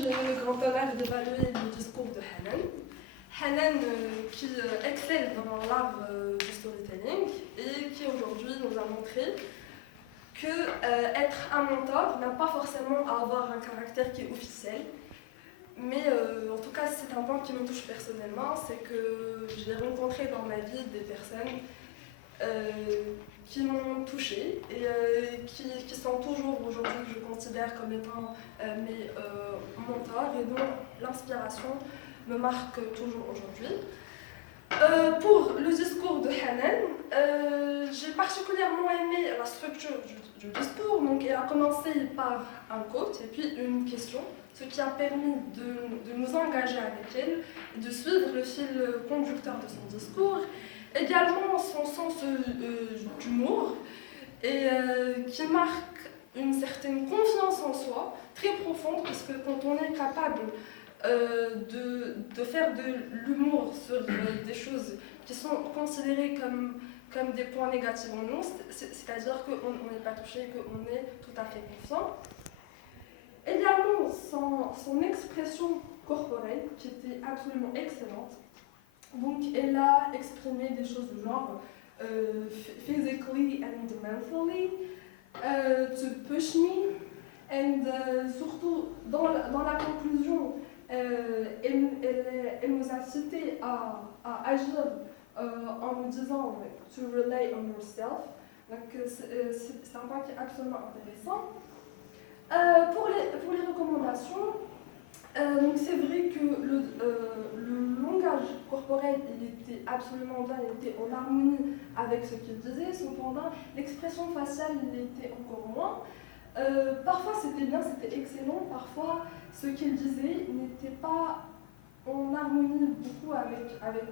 j'ai eu le grand honneur d'évaluer le discours de Hanan. Hanan qui excelle dans l'art du storytelling et qui aujourd'hui nous a montré que être un mentor n'a pas forcément à avoir un caractère qui est officiel. Mais en tout cas, c'est un point qui me touche personnellement, c'est que j'ai rencontré dans ma vie des personnes qui m'ont touchée et qui sont toujours aujourd'hui, que je considère comme étant mes mentors et dont l'inspiration me marque toujours aujourd'hui. Pour le discours de Hanan, j'ai particulièrement aimé la structure du discours. Donc, elle a commencé par un quote et puis une question, ce qui a permis de nous engager avec elle, de suivre le fil conducteur de son discours. Également son sens d'humour, et qui marque une certaine confiance en soi, très profonde, parce que quand on est capable de faire de l'humour sur des choses qui sont considérées comme des points négatifs en nous, c'est-à-dire qu'on n'est pas touché, qu'on est tout à fait confiant. Également, son expression corporelle, qui était absolument excellente. Donc, elle a exprimé des choses du genre physically and mentally, to push me, and surtout dans la conclusion, elle nous a cité à agir en nous disant to rely on yourself. Donc, c'est un point qui est absolument intéressant. Pour les recommandations, donc c'est vrai que le langage corporel il était absolument bien, il était en harmonie avec ce qu'il disait, cependant l'expression faciale il était encore moins. Parfois c'était bien, c'était excellent, parfois ce qu'il disait n'était pas en harmonie beaucoup avec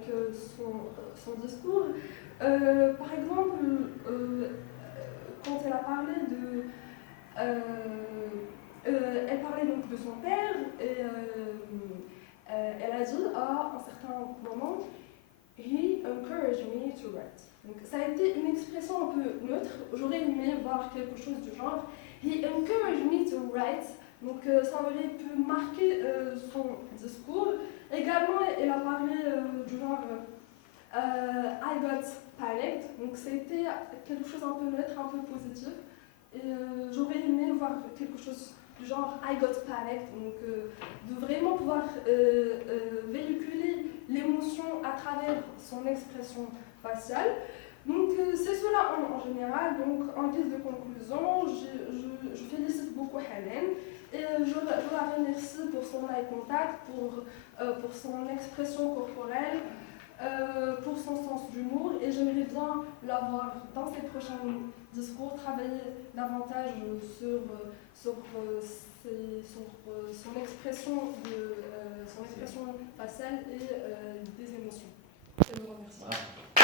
son discours. Par exemple, quand elle a parlé elle parlait donc de son père et elle a dit à un certain moment He encouraged me to write. Donc ça a été une expression un peu neutre. J'aurais aimé voir quelque chose du genre He encouraged me to write. Donc ça aurait pu marquer son discours. Également, elle a parlé du genre I got panicked. Donc c'était quelque chose un peu neutre, un peu positif. Et j'aurais aimé voir quelque chose du genre I got panicked, donc de vraiment pouvoir véhiculer l'émotion à travers son expression faciale. Donc c'est cela en général. Donc en guise de conclusion, je félicite beaucoup Hanan et je la remercie pour son eye contact, pour son expression corporelle, pour son sens d'humour, et j'aimerais bien l'avoir dans ses prochains discours, travailler davantage sur son expression faciale et des émotions. Je vous remercie. Voilà.